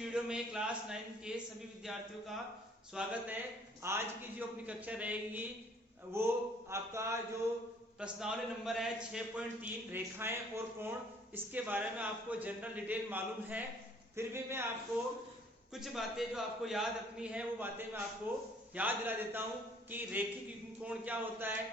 Video में class 9 के सभी विद्यार्थियों का स्वागत है। आज की जो अपनी कक्षा रहेगी वो आपका जो प्रश्नावली नंबर है 6.3 रेखाएं और कोण, इसके बारे में आपको जनरल डिटेल मालूम है। फिर भी मैं आपको कुछ बातें जो आपको याद रखनी है वो बातें मैं आपको याद दिला देता हूँ कि रेखिक युग्म कोण क्या होता है,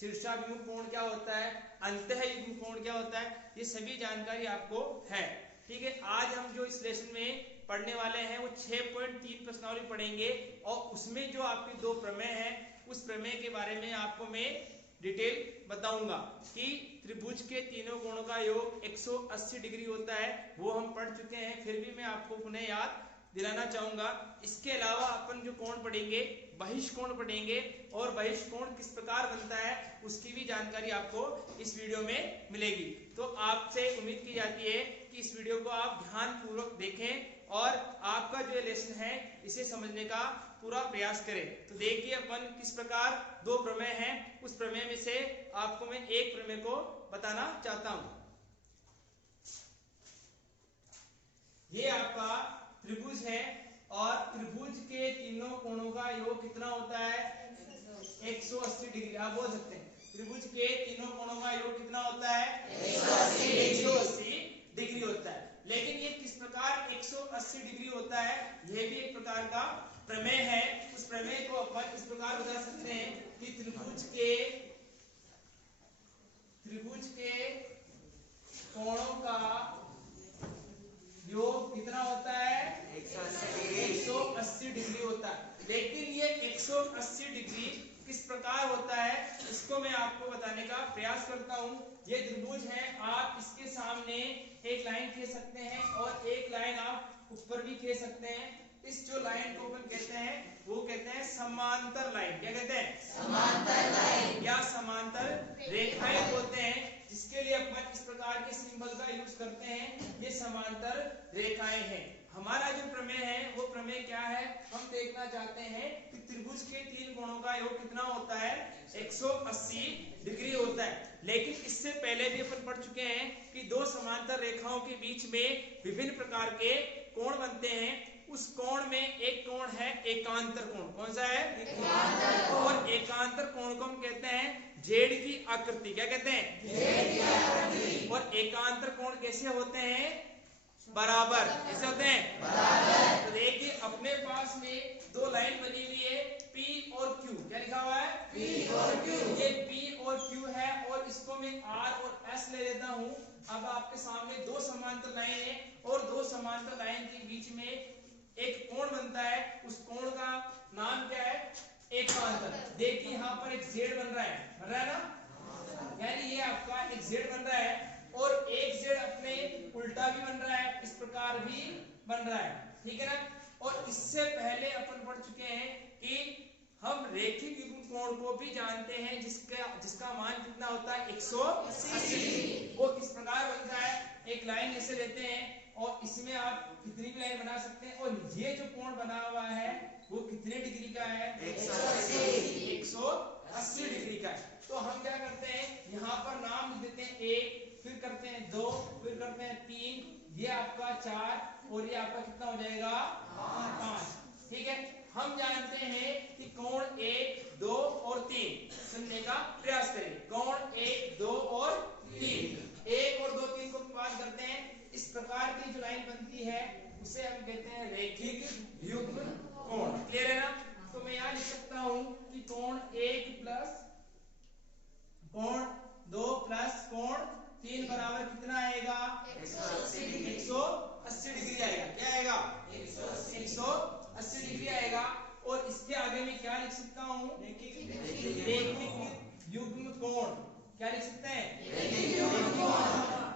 शीर्षाभिमुख कोण क्या होता है, अंतः युग्म कोण क्या होता है, ये सभी जानकारी आपको है। ठीक है, आज हम जो इस लेसन में पढ़ने वाले हैं वो 6.3 प्रश्नावली पढ़ेंगे और उसमें जो आपके दो प्रमेय हैं उस प्रमेय के बारे में आपको मैं डिटेल बताऊंगा कि त्रिभुज के तीनों कोणों का योग 180 डिग्री होता है, वो हम पढ़ चुके हैं। फिर भी मैं आपको पुनः याद दिलाना चाहूंगा। इसके अलावा अपन जो कोण पढ़ेंगे बहिष्कोण पढ़ेंगे और बहिष्कोण किस प्रकार बनता है उसकी भी जानकारी आपको इस वीडियो में मिलेगी। तो आपसे उम्मीद की जाती है कि इस वीडियो को आप ध्यान पूर्वक देखें और आपका जो लेसन है इसे समझने का पूरा प्रयास करें। तो देखिए अपन किस प्रकार दो प्रमेय हैं, उस प्रमेय में से आपको मैं एक प्रमेय को बताना चाहता हूं। ये आपका त्रिभुज है और त्रिभुज के तीनों कोणों का योग कितना होता है 180 डिग्री। आप बोल सकते हैं त्रिभुज के तीनों कोणों का योग कितना होता है 180 डिग्री होता है। लेकिन ये किस प्रकार 180 डिग्री होता है, यह भी एक प्रकार का प्रमेय है। उस प्रमेय को अपन इस प्रकार बता सकते हैं कि त्रिभुज के कोणों का योग कितना होता है 180 डिग्री होता है। लेकिन ये 180 डिग्री किस प्रकार होता है इसको मैं आपको बताने का प्रयास करता हूं। ये त्रिभुज है, आप इसके सामने एक लाइन खींच सकते हैं और एक लाइन आप ऊपर भी खींच सकते हैं। इस जो लाइन को अपन कहते हैं वो कहते हैं समांतर लाइन। क्या कहते हैं? समांतर लाइन या समांतर रेखाएं बोलते हैं, जिसके लिए अपन इस प्रकार के सिंबल का यूज करते हैं। ये समांतर रेखाएं हैं। हमारा जो प्रमेय है वो प्रमेय क्या है, हम देखना चाहते हैं कि त्रिभुज के तीन कोणों का योग कितना होता है 180 डिग्री होता है। लेकिन इससे पहले भी अपन पढ़ चुके हैं कि दो समांतर रेखाओं के बीच में विभिन्न प्रकार के कोण बनते हैं। उस कोण में एक कोण है एकांतर कोण। कौन सा है? एकांतर कोण। और एकांतर कोण को हम कहते हैं जेड की आकृति। क्या कहते हैं? जेड की आकृति। और एकांतर कोण कैसे होते हैं? बराबर। कैसे होते हैं? बराबर। तो देखिए अपने पास में दो लाइन बनी हुई है P और Q। क्या लिखा हुआ है? P और Q। ये P और Q है और इसको मैं R और S ले लेता हूं। अब आपके सामने दो समांतर लाइन है और दो समांतर लाइन के बीच में एक कोण बनता है। उस कोण का नाम क्या है? एकांतर। देखिए यहाँ पर एक जेड बन रहा है ना, यानी ये आपका एक जेड बन रहा है और एक जेड अपने उल्टा भी बन रहा है, इस प्रकार भी बन रहा है। ठीक है ना। और इससे पहले अपन पढ़ चुके हैं कि हम रेखिक युग्म कोण को भी जानते हैं जिसका मान कितना होता है 180। वो किस प्रकार बनता है, एक लाइन ऐसे लेते हैं और इसमें आप कितनी भी लाइन बना सकते हैं और ये जो कोण बना हुआ है वो कितने डिग्री का है 180 डिग्री का है। तो हम क्या करते हैं यहाँ पर नाम लिख देते हैं 1, फिर करते हैं 2, फिर करते हैं 3, ये आपका 4 और ये आपका कितना हो जाएगा 5। ठीक है, हम जानते हैं कि कोण 1, 2 और 3 सुनने का प्रयास करें। कोण 1, 2 और 3, 1 और 2, 3 को बात करते हैं। इस प्रकार की जो लाइन बनती है उसे हम कहते हैं रेखिक युग्म कोण। क्लियर है ना। तो मैं यहाँ लिख सकता हूं कि कोण 1 प्लस कोण 2 प्लस कोण 3 बराबर कितना आएगा 180 डिग्री आएगा। क्या आएगा 180 डिग्री आएगा। और इसके आगे में क्या लिख सकता हूँ रेखिक युग्म कोण। क्या लिख सकते हैं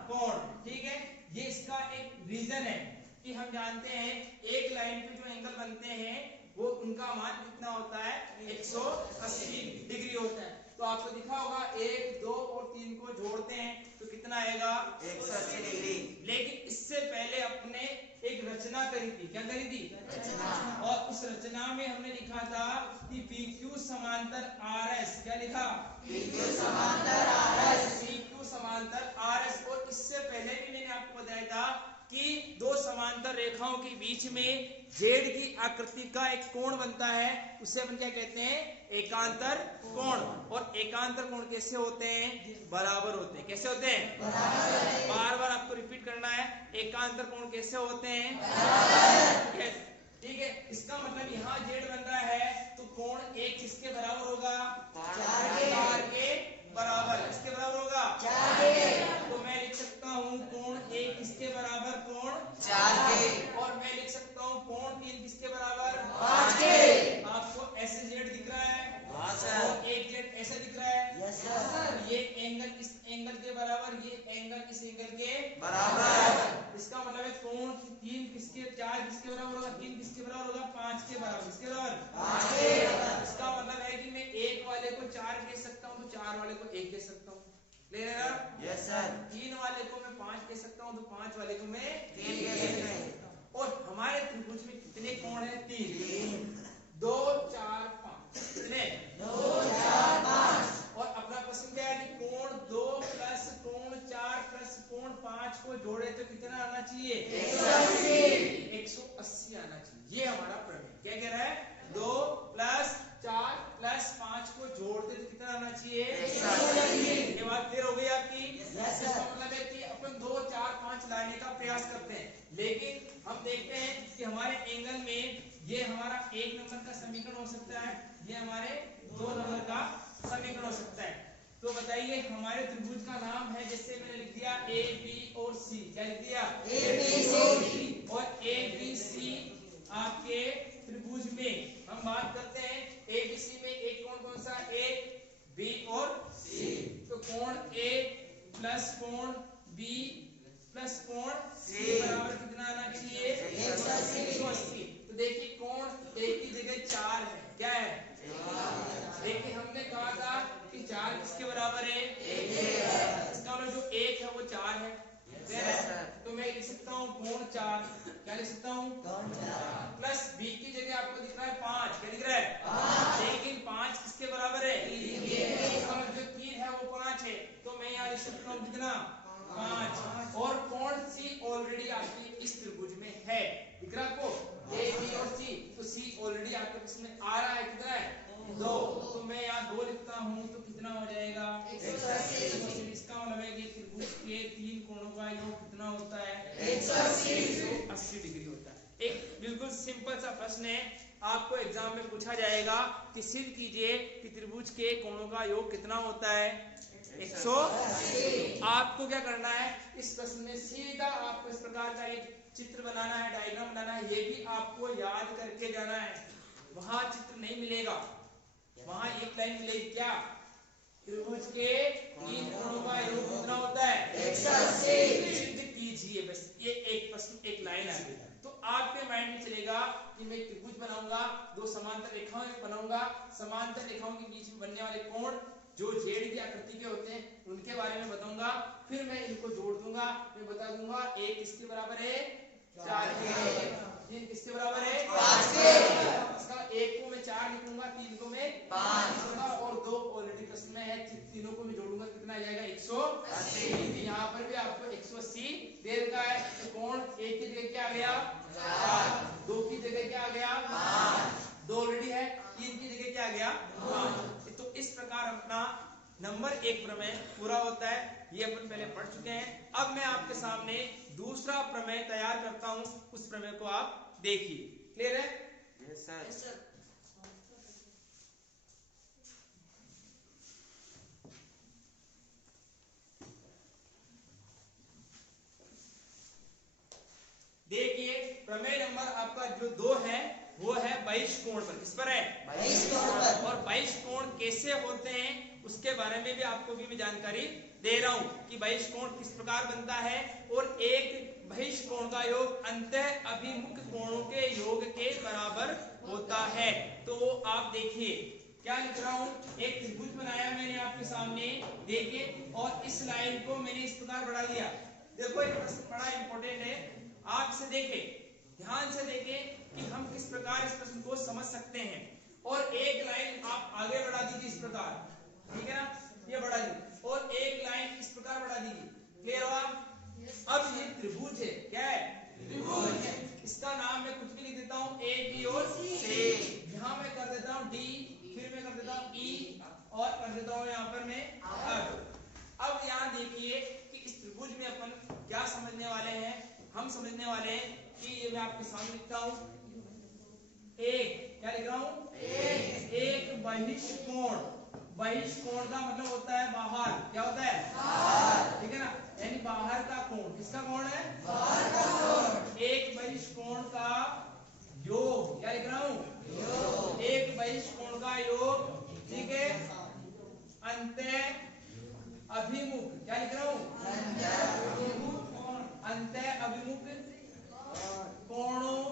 कोण। ठीक है, ये इसका एक रीजन है कि हम जानते हैं एक लाइन पे जो एंगल बनते हैं वो उनका मान कितना होता है 180 डिग्री होता है। तो आपको दिखा होगा 1, 2 और 3 को जोड़ते हैं तो कितना आएगा 180 डिग्री। लेकिन इससे पहले अपने एक रचना करी थी। क्या करी थी? रचना। और उस रचना में हमने लिखा था कि PQ समांतर RS। क्या लिखा? PQ समांतर RS। PQ समांतर RS। और इससे पहले भी मैंने आपको बताया था कि दो समांतर समांतर रेखाओं के बीच में जेड की आकृति का एक कोण बनता है, उसे अपन क्या कहते हैं? एकांतर कोण। और एकांतर कोण कैसे होते हैं? बराबर होते हैं। कैसे होते हैं? बराबर। बार बार आपको रिपीट करना है, एकांतर कोण कैसे होते हैं? बराबर। ठीक है, इसका मतलब यहाँ जेड बन रहा है तो कोण एक किसके बराबर होगा? 4 के बराबर। किसके बराबर होगा? 4 के। तो मैं लिख सकता हूँ कोण एक किसके बराबर? कोण 4 के। और मैं लिख सकता हूँ कोण 3 किसके बराबर? 5 के। आपको ऐसे जेड दिख रहा है? हाँ सर। और एक जेड ऐसे दिख रहा है? Yes sir. ये एंगल इस एंगल के बराबर, ये एंगल इस एंगल के बराबर। इसका मतलब है कोण 3 किसके 4 किसके बराबर होगा? 3 किसके बराबर होगा? 5 के बराबर। किसके बराबर? 5 के। इसका मतलब है कि मैं एक वाले को 4 कह सकता हूँ तो 4 वाले को 1 कह सकता हूँ। क्लियर है ना? Yes sir. 3 वाले को मैं 5 कह सकता हूँ तो 5 वाले को मैं 3 कह सकता हूँ। और हमारे त्रिभुज में कितने कोण हैं? 3। 2 4 5। कितने? 2 4 5। और अपना क्वेश्चन क्या है कि कोण 2 प्लस कोण 4 प्लस कोण 5 को जोड़े तो कितना आना चाहिए? 180। 180 आना चाहिए। ये हमारा प्रमेय क्या कह रहा है? 2 प्लस 4 प्लस 5 को जोड़ दे तो कितना आना चाहिए? 180। ये बात क्लियर हो गई आपकी? इसका मतलब है कि अपन 2 4 5 लाने का प्रयास करते हैं, लेकिन हम देखते हैं कि हमारे एंगल में ये हमारा 1 नंबर का समीकरण हो सकता है, ये हमारे 2 नंबर का समीकरण हो सकता है। तो बताइए हमारे त्रिभुज का नाम है, जैसे मैंने लिख दिया ए बी और सी। क्या लिख दिया? A B C. और ए बी सी आपके त्रिभुज में हम बात करते हैं ए बी सी में एक कोण कौन सा? ए बी और सी। तो कोण ए प्लस कोण बी प्लस कोण सी बराबर कितना आना चाहिए? 180। तो देखिए कोण ए की जगह 4 है। क्या है? देखिए हमने कहा था कि 4 किसके बराबर है? 1 के। इसका मतलब जो 1 है वो 4 है। तो मैं लिख सकता हूँ कोण 4। क्या लिख सकता हूँ? कोण 4 प्लस बी की जगह आपको दिख रहा है 5। क्या दिख रहा है? 5। लेकिन 5 किसके बराबर है? 3 के। इसका मतलब जो 3 है वो 5 है, तो मैं यहाँ लिख सकता हूँ कितना? 5। और कोण सी ऑलरेडी आपकी इस त्रिभुज में है। दिख रहा है आपको? ए बी और सी। तो सी ऑलरेडी आपके इसमें आ रहा है। कितना है? 2। तो मैं यहाँ 2 लिखता हूँ तो कितना हो जाएगा? 180। इसका मतलब है कि त्रिभुज के 3 कोणों का योग कितना होता है? 180 डिग्री होता है। एक बिल्कुल सिंपल सा प्रश्न है, आपको एग्जाम में पूछा जाएगा कि सिद्ध कीजिए कि त्रिभुज के कोणों का योग कितना होता है? 180। आपको क्या करना है, इस प्रश्न में सीधा आपको इस प्रकार का एक चित्र बनाना है, डायग्राम बनाना है। ये भी आपको याद करके जाना है। वहां चित्र नहीं मिलेगा, वहां एक लाइन मिलेगी। क्या? त्रिभुज के 3 कोणों का योग कितना होता है? 180। सिद्ध कीजिए। बस ये एक प्रश्न, एक लाइन आ गई तो आपके माइंड में चलेगा कि मैं त्रिभुज बनाऊंगा, 2 समांतर रेखाएं बनाऊंगा, समांतर रेखाओं के बीच में बनने वाले कोण जो जेड की आकृति के होते हैं उनके बारे में बताऊंगा, फिर मैं इनको जोड़ दूंगा। मैं बता दूंगा 1 किसके बराबर है? 4 के। 3 किसके बराबर है? 5 के। इसका 1 को मैं 4 लिखूंगा, 3 को मैं 5 लिखूंगा, और 2 ऑलरेडी प्रश्न में है, तीनों को मैं जोड़ूंगा कितना आ जाएगा? 180। यहाँ पर भी आपको 180 दे रखा है। तो कोण 1 की जगह क्या आ गया? 4। 2 की जगह क्या आ गया? 5। 2 ऑलरेडी है। 3 की जगह क्या आ गया? 5। तो इस प्रकार अपना नंबर 1 प्रमेय पूरा होता है। ये अपन पहले पढ़ चुके हैं। अब मैं आपके सामने दूसरा प्रमेय तैयार करता हूं, उस प्रमेय को आप देखिए। क्लियर है? Yes sir. देखिए प्रमेय नंबर आपका जो 2 है वो है बहिष्कोण पर। किस पर है? बहिष्कोण पर। और बहिष्कोण कैसे होते हैं उसके बारे में भी आपको भी मैं जानकारी दे रहा हूं कि बहिष्कोण किस प्रकार बनता है, और एक बहिष्कोण का योग अंतः अभिमुख कोणों के योग के बराबर होता है। तो आप देखिए क्या लिख रहा हूं, एक त्रिभुज बनाया मैंने आपके सामने, देखिए, और इस लाइन को मैंने इस प्रकार बढ़ा दिया। देखो एक प्रश्न बड़ा इंपॉर्टेंट है, आप इसे देखें, ध्यान से देखें कि हम किस प्रकार इस प्रश्न को समझ सकते हैं। और एक लाइन आप आगे बढ़ा दीजिए इस प्रकार, ठीक है ना, ये बढ़ा दीजिए, और एक लाइन इस प्रकार बढ़ा दीजिए। क्लियर हुआ? अब ये त्रिभुज है। क्या है? त्रिभुज। इसका नाम मैं कुछ भी लिख देता हूँ ए बी और सी। यहाँ मैं कर देता हूँ डी, फिर मैं कर देता हूँ ई और कर देता हूँ यहाँ पर मैं अब यहाँ देखिए कि इस त्रिभुज में अपन क्या समझने वाले हैं। हम समझने वाले हैं कि ये मैं आपके सामने लिखता हूँ एक, क्या लिख रहा हूँ एक बहिष्कोण। बहिष्कोण का मतलब होता है बाहर। क्या होता है बाहर, ठीक है ना, यानी बाहर का कोण। किसका कोण है बाहर का कोण। एक बहिष्कोण का योग, क्या लिख रहा हूँ एक बहिष्कोण का योग, ठीक है, अंतः अभिमुख, क्या लिख रहा हूँ अंतः अभिमुख कोणों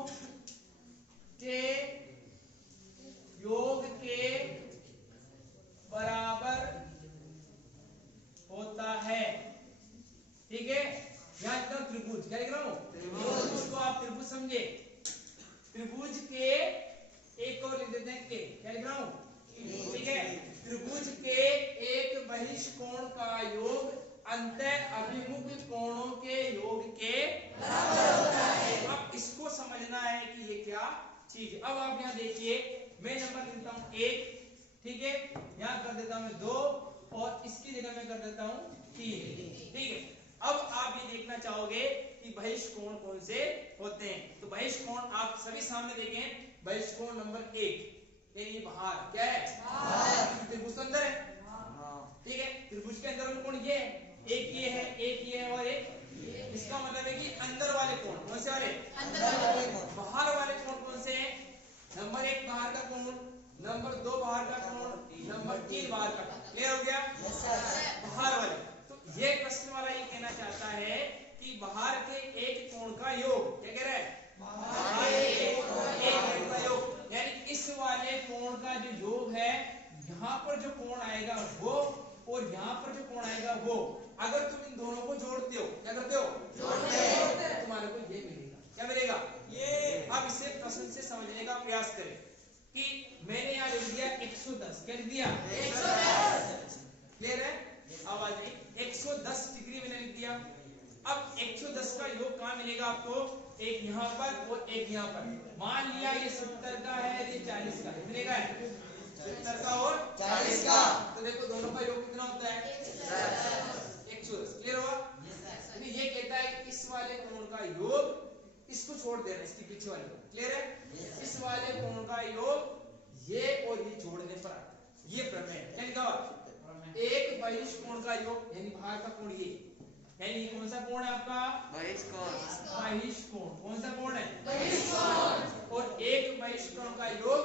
के योग के बराबर होता है। ठीक है, यहां लिखता हूं त्रिभुज, क्या लिख रहा हूं त्रिभुज को आप त्रिभुज समझे। त्रिभुज के एक और लिख देते हैं के, क्या लिख रहा हूं, ठीक है, त्रिभुज के एक बहिष्कोण का योग अंतः अभिमुख कोणों के योग के बराबर होता है। अब इसको समझना है कि ये क्या चीज है। अब आप यहाँ देखिए, मैं नंबर लिखता हूँ एक, ठीक है, यहाँ कर देता हूँ मैं 2 और इसकी जगह मैं कर देता हूँ 3, ठीक है। अब आप ये देखना चाहोगे कि बहिष्कोण कौन से होते हैं। तो बहिष्कोण आप सभी सामने देखें। बहिष्कोण नंबर 1 यानी बाहर, क्या है बाहर, त्रिभुज के अंदर है, ठीक है, त्रिभुज के अंदर कोण ये है, एक ये है, एक ये है और एक। इसका मतलब है कि अंदर वाले कोण कौन से वाले, अंदर वाले कोण। बाहर वाले कोण कौन से हैं? नंबर 1 बाहर का कोण, नंबर 2 बाहर का कोण, नंबर 3 बाहर का। क्लियर हो गया? बाहर वाले। तो ये प्रश्न वाला ये कहना चाहता है कि बाहर के एक कोण का योग, क्या कह रहा है बाहर के एक कोण का योग, यानी इस वाले कोण का जो योग है, यहाँ पर जो कोण आएगा वो और यहाँ पर जो कोण आएगा वो, अगर तुम इन दोनों को जोड़ते हो, क्या करते हो जोड़ते हो, तुम्हारे को ये मिलेगा। क्या मिलेगा ये। अब इसे प्रश्न से समझने का प्रयास करें कि मैंने यहाँ लिख दिया 110, क्या लिख दिया 110, क्लियर है, आवाज नहीं, 110 डिग्री मैंने लिख दिया। अब 110 का योग कहाँ मिलेगा आपको, एक यहाँ पर और एक यहाँ पर। मान लिया ये 70 का है, ये 40 का है, मिलेगा 70 का और 40 का, तो देखो दोनों का योग कितना होता है 110। क्लियर हुआ? ये कहता है कि इस वाले कोण का योग, इसको छोड़ देना, इसके पीछे वाले को। क्लियर है? इस वाले कोण का योग ये और ये जोड़ने पर आता है, ये प्रमेय है। क्या लिखा हुआ, एक बहिष्कोण का योग यानी बाहर का कोण ये, यानी ये कौन सा कोण है आपका बहिष्कोण। बहिष्कोण कौन सा कोण है बहिष्कोण। और एक बहिष्कोण का योग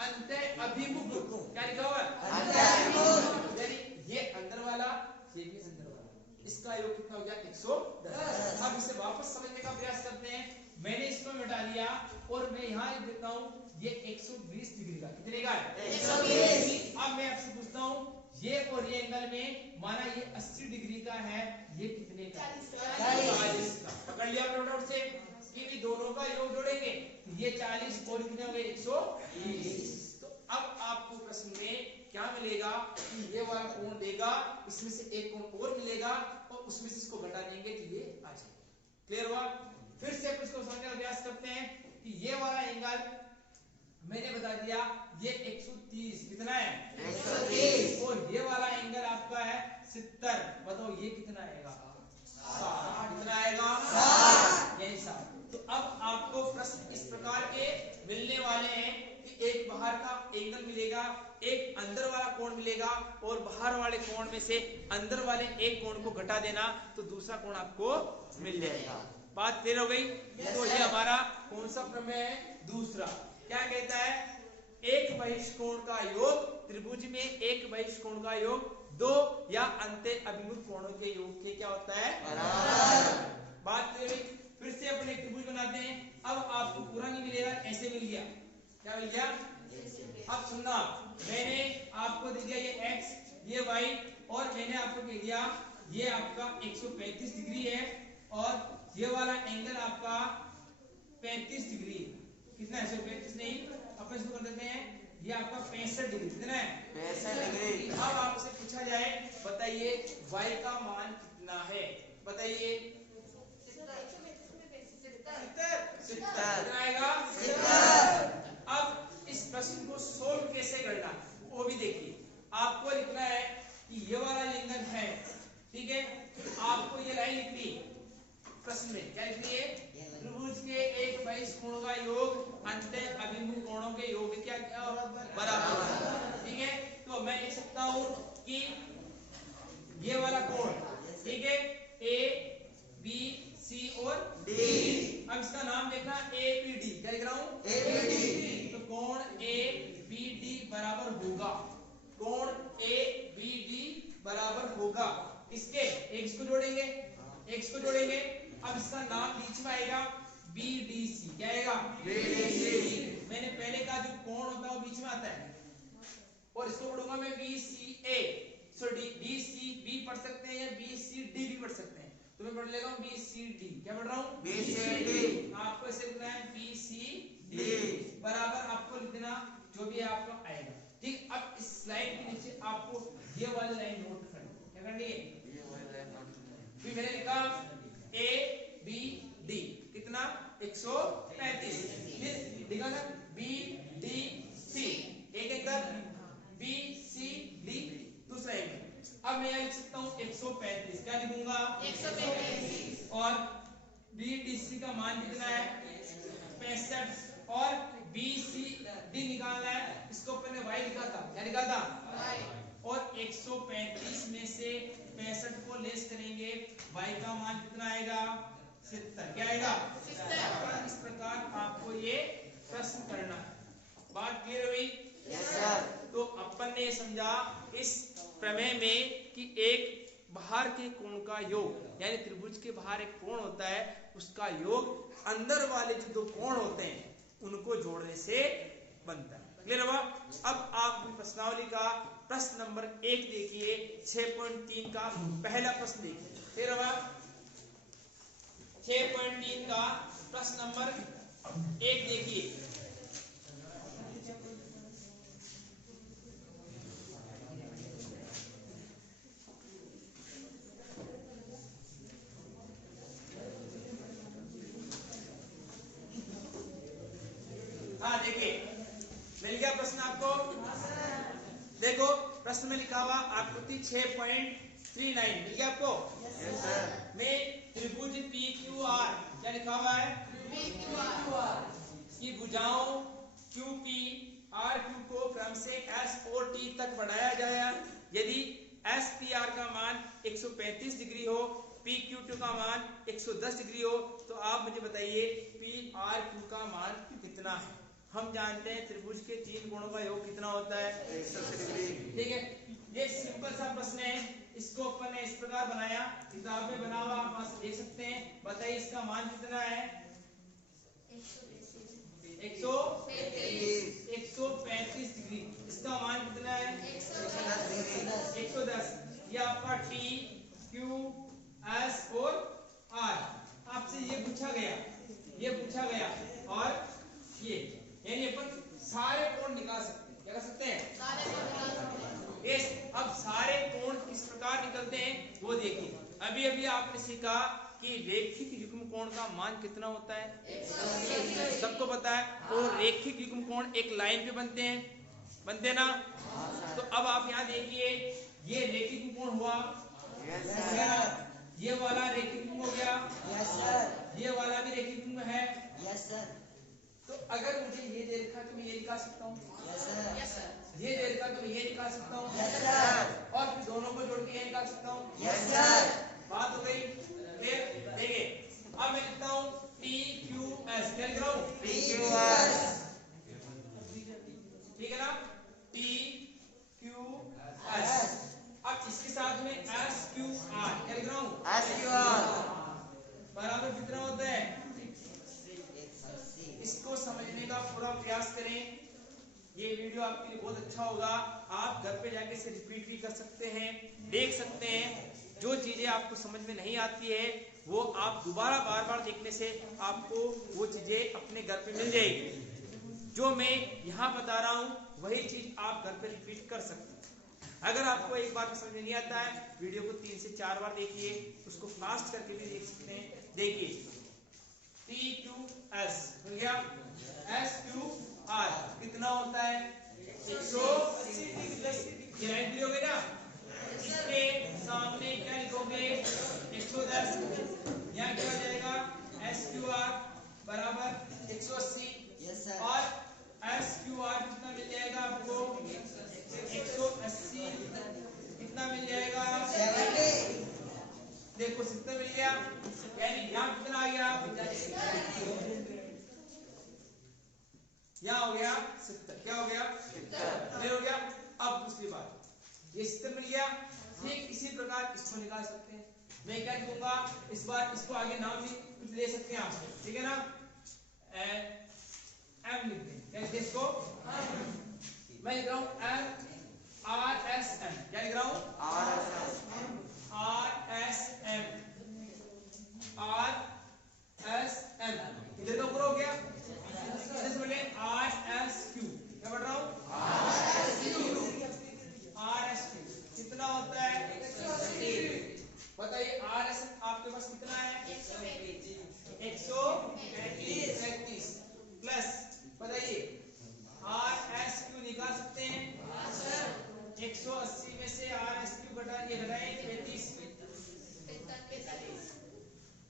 अंतः अभिमुख, क्या लिखा हुआ है अंतः अभिमुख, यानी ये अंदर वाला, ये भी अंदर वाला, इसका योग कितना हो गया 110। अब इसे वापस समझने का प्रयास करते हैं। मैंने इसको मिटा दिया और मैं यहाँ लिख देता हूँ ये 120 डिग्री का, कितने का है 120। अब मैं आपसे पूछता हूँ ये और ये एंगल में, माना ये 80 डिग्री का है, ये कितने का 40 का। पकड़ लिया नो डाउट से कि दोनों का योग जोड़ेंगे, ये 40 और कितने हो गए 120। तो अब आपको प्रश्न में क्या मिलेगा कि ये वाला कोण देगा, इसमें से एक कोण और मिलेगा और उसमें से इसको घटा देंगे तो ये आ जाएगा। क्लियर हुआ? फिर से इसको समझने का प्रयास करते हैं कि ये वाला एंगल मैंने बता दिया ये 130, कितना है 130, और ये वाला एंगल आपका है 70। बताओ ये कितना आएगा 60, कितना आएगा 60, यही 60। तो अब आपको प्रश्न इस प्रकार के मिलने वाले हैं कि एक बाहर का एंगल मिलेगा, एक अंदर वाला कोण मिलेगा और बाहर वाले कोण में से अंदर वाले एक कोण को घटा देना तो दूसरा कोण आपको मिल जाएगा। बात क्लियर हो गई? तो ये हमारा कौन सा प्रमेय है, दूसरा। क्या कहता है, एक बहिष्कोण का योग, त्रिभुज में एक बहिष्कोण का योग दो या अंतः अभिमुख कोणों के योग के क्या होता है बराबर। बात क्लियर हुई? फिर से अपने त्रिभुज बनाते हैं। अब आपको पूरा नहीं मिलेगा, ऐसे मिल गया, क्या मिल गया। अब सुनना, मैंने आपको दे दिया ये x, ये y और मैंने आपको कह दिया ये आपका 135 डिग्री है और ये वाला एंगल आपका 35 डिग्री। कितना है 135 नहीं, अपन इसको कर देते हैं ये आपका 65 डिग्री। कितना है 65 डिग्री। अब आपसे पूछा जाए बताइए y का मान कितना है, बताइए 70। प्रश्न में क्या लिखिए, त्रिभुज के एक बहिष कोण का योग अंतः अभिमुख कोणों के योग क्या बराबर है। ठीक है, तो मैं लिख सकता हूं कि ये वाला कोण, ठीक है, ए बी सी और डी। अब इसका नाम देखना एपीडी, क्या लिख रहा हूं, एपीडी। तो कोण एबीडी बराबर होगा, कोण एबीडी बराबर होगा इसके एक्स को जोड़ेंगे, एक्स को जोड़ेंगे। अब इसका नाम बीच में आएगा बीडीसी, क्या आएगा, बीडीसी। मैंने पहले कहा जो कोण होता है वो बीच में आता है, और इसको पढ़ूंगा मैं बीसीए। सो बीसीबी पढ़ सकते हैं या बीसीडी भी पढ़ सकते हैं, तो मैं पढ़ लेगा हूं बीसीडी। क्या पढ़ रहा हूं, बीसीडी। आपको ऐसे लिखना है बीसीडी बराबर, आपको लिख देना जो भी है आपका आएगा। ठीक, अब इस लाइन के नीचे आपको ये वाली लाइन नोट करनी है, क्या करनी है, फिर मैंने लिखा ए बी डी कितना 135, फिर लिखा ना बी डी सी एक अंदर, बी सी डी दूसरा एक। अब मैं यहां लिख सकता हूं 135, क्या लिखूंगा 135, और बी डी सी का मान कितना है 65, और बी सी डी निकालना है, इसको मैंने y लिखा था, क्या लिखा था y, और 135 में से 65 को लेस करेंगे, y का मान कितना आएगा 70, क्या आएगा 70। इस प्रकार आपको ये प्रश्न करना है। बात क्लियर हुई? Yes sir. तो अपन ने समझा इस प्रमेय में कि एक बाहर के कोण का योग, यानी त्रिभुज के बाहर एक कोण होता है, उसका योग अंदर वाले जो दो कोण होते हैं उनको जोड़ने से बनता है। क्लियर हुआ? अब आप प्रश्नावली का प्रश्न नंबर 1 देखिए, 6.3 का पहला प्रश्न देखिए। क्लियर हुआ? 6.3 का प्रश्न नंबर 1 देखिए। हाँ देखिए, मिल गया प्रश्न आपको? देखो प्रश्न में लिखा हुआ आकृति 6.39 मिल गया आपको? yes, में त्रिभुज PQR क्या लिखा हुआ है? PQR की भुजाओं QP RQ को क्रम से S और T तक बढ़ाया जाए। यदि SPR का मान 135 डिग्री हो, PQ2 का मान 110 डिग्री हो, तो आप मुझे बताइए PRQ का मान कितना है। हम जानते हैं त्रिभुज के 3 कोणों का योग कितना होता है 180 डिग्री। ठीक है, ये सिंपल सा प्रश्न है, इसको अपन ने इस प्रकार बनाया, किताब में बना हुआ आप बस देख सकते हैं। बताइए इसका मान कितना है 135 डिग्री। इसका मान कितना है 110। ये आपका T Q S और R आपसे ये पूछा गया और ये, यानी अपन सारे कोण निकाल सकते हैं। क्या कर सकते हैं? सारे कोण। यस, अब सारे कोण किस प्रकार निकलते हैं वो देखिए। अभी अभी आपने सीखा कि रेखिक युग्म कोण का मान कितना होता है, 180। सबको पता है। तो रेखिक युग्म कोण एक लाइन पे बनते ना। तो अब आप यहाँ देखिए, ये रेखिक युग्म कोण हुआ, ये वाला रेखिक युग्म हो गया, ये वाला भी रेखिक युग्म है। तो अगर मुझे ये दे रखा तो मैं ये निकाल सकता हूँ, ये दे रखा तो मैं ये निकाल सकता हूँ, और फिर दोनों को जोड़ के ये निकाल सकता हूँ। बात हो गई। फिर देखिए, अब मैं लिखता हूँ PQS। क्या लिख रहा हूँ? PQS। ठीक है ना, PQS। अब इसके साथ में SQR। क्या लिख रहा हूँ? SQR बराबर कितना होता है? इसको समझने का पूरा प्रयास करें। ये वीडियो आपके लिए बहुत अच्छा होगा। आप घर पे जाके इसे रिपीट भी कर सकते हैं, देख सकते हैं। जो चीजें आपको समझ में नहीं आती है वो आप दोबारा बार बार देखने से आपको वो चीजें अपने घर पे मिल जाएगी। जो मैं यहाँ बता रहा हूँ वही चीज आप घर पे रिपीट कर सकते हैं। अगर आपको एक बार समझ में नहीं आता है, वीडियो को 3 से 4 बार देखिए, उसको फास्ट करके भी देख सकते हैं। देखिए PQS हो गया, SQR कितना होता है 180 डिग्री। ये लाइन क्लियर हो गई ना? इसके सामने क्या लिखोगे 110, यहाँ क्या हो जाएगा मिल गया, यानी यहाँ कितना आ गया, यहाँ हो गया 70, क्या हो गया 70 हो गया। अब दूसरी बात, ये 70 मिल गया, ठीक इसी प्रकार इसको निकाल सकते हैं। मैं क्या लिखूंगा इस बार, इसको आगे नाम भी कुछ ले सकते हैं आप, ठीक है ना, एम लिखते हैं, क्या लिखते हैं इसको, मैं लिख रहा हूं एम आर एस एम, क्या लिख रहा हूं R S M, R S M, इधर का पूरा हो गया, इधर से बोले आर एस क्यू, क्या पढ़ रहा हूं आर एस क्यू, कितना होता है 180, बताइए आर एस आपके पास कितना है 135 प्लस, बताइए आर एस क्यू निकाल सकते हैं, 180 में से आर एस क्यू घटा दिए, घटाएं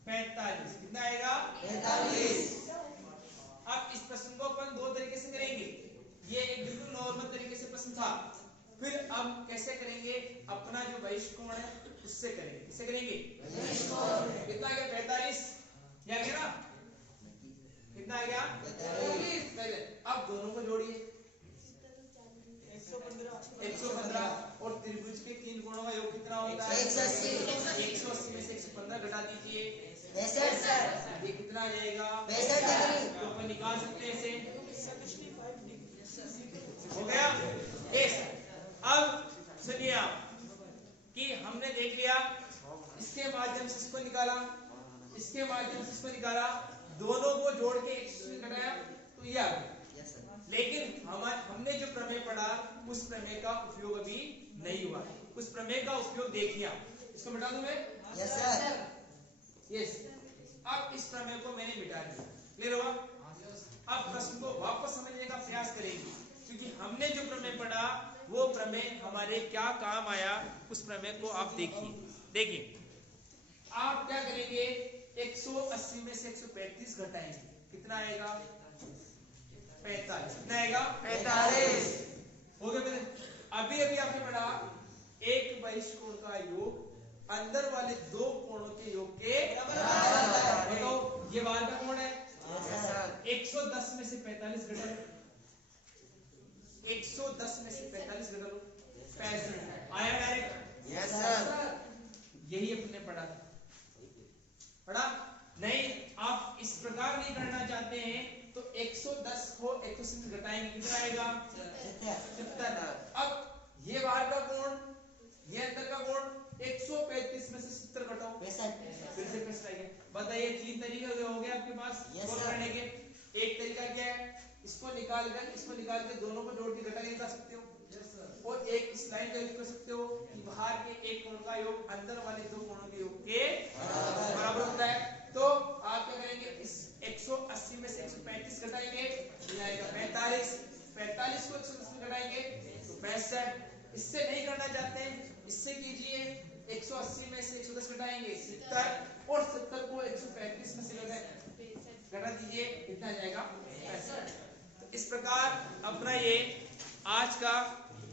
45, कितना आएगा 45। अब इस प्रश्न को अपन दो तरीके से करेंगे, ये एक बिल्कुल नॉर्मल तरीके से प्रश्न था, फिर अब कैसे करेंगे, अपना जो बहिष्कोण है उससे करेंगे, किससे करेंगे, कितना आ गया 45, क्या आ गया ना, कितना आ गया 45। अब दोनों को जोड़िए 115 और त्रिभुज के तीन कोणों का योग कितना होता है 180 में से 115 घटा दीजिए 65, ये कितना आ जाएगा 65 डिग्री, तो अपन निकाल सकते हैं इसे, हो गया यस। अब सुनिए आप कि हमने देख लिया, इसके माध्यम से इसको निकाला, इसके माध्यम से इसको निकाला, दोनों को जोड़ के 180 घटाया तो ये आ गया, लेकिन हमने जो प्रमेय पढ़ा उस प्रमेय का उपयोग अभी नहीं हुआ, उस प्रमेय का उपयोग देखिए, इसको मिटा दूं मैं, यस सर, यस। अब इस प्रमेय को मैंने मिटा दिया, क्लियर हुआ। अब प्रश्न को वापस समझने का प्रयास करेंगे, क्योंकि हमने जो प्रमेय पढ़ा वो प्रमेय हमारे क्या काम आया, उस प्रमेय को आप देखिए आप क्या करेंगे, 180 में से 135 घटाएंगे, कितना आएगा 45, कितना आएगा 45, हो गया मेरे। अभी आपने पढ़ा एक बहिष्कोण का योग अंदर वाले दो कोणों के योग के बराबर, बताओ ये बाहर का कोण है 110 में से 45 घटा लो, 110 में से 45 घटा लो 65, आया डायरेक्ट, यस सर, यही अपने पढ़ा नहीं। आप इस प्रकार नहीं करना चाहते हैं तो 110 को 180 में घटाएंगे, कितना आएगा 70। अब ये बाहर का कोण, ये अंदर का कोण, 135 में से 70 घटाओ 65, फिर से प्रश्न आ गया, बताइए 3 तरीके हो गए आपके पास सोल्व करने के। एक तरीका क्या है, इसको निकाल के दोनों को जोड़ के घटा के निकाल सकते हो, और एक इस लाइन का यूज कर सकते हो कि बाहर के एक कोण का योग अंदर वाले दो कोणों के योग के बराबर होता है। तो आप क्या करेंगे, इस 180 में से 135 घटाएंगे, ये आएगा 45, 45 को 110 में घटाएंगे तो 65। इससे नहीं करना चाहते हैं, इससे कीजिए 180 में से 110 घटाएंगे 70, और 70 को 135 में से घटा दीजिए, कितना जाएगा 65। तो इस प्रकार अपना ये आज का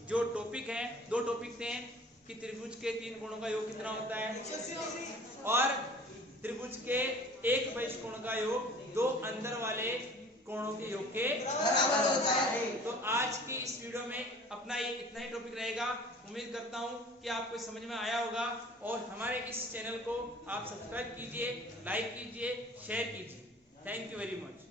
जो टॉपिक है, दो टॉपिक थे कि त्रिभुज के तीन कोणों का योग कितना होता है, और त्रिभुज के एक बहिष्कोण का योग दो अंदर वाले कोणों के योग के बराबर होता है। तो आज की इस वीडियो में अपना ये इतना ही टॉपिक रहेगा। उम्मीद करता हूँ कि आपको समझ में आया होगा, और हमारे इस चैनल को आप सब्सक्राइब कीजिए, लाइक कीजिए, शेयर कीजिए। Thank you very much.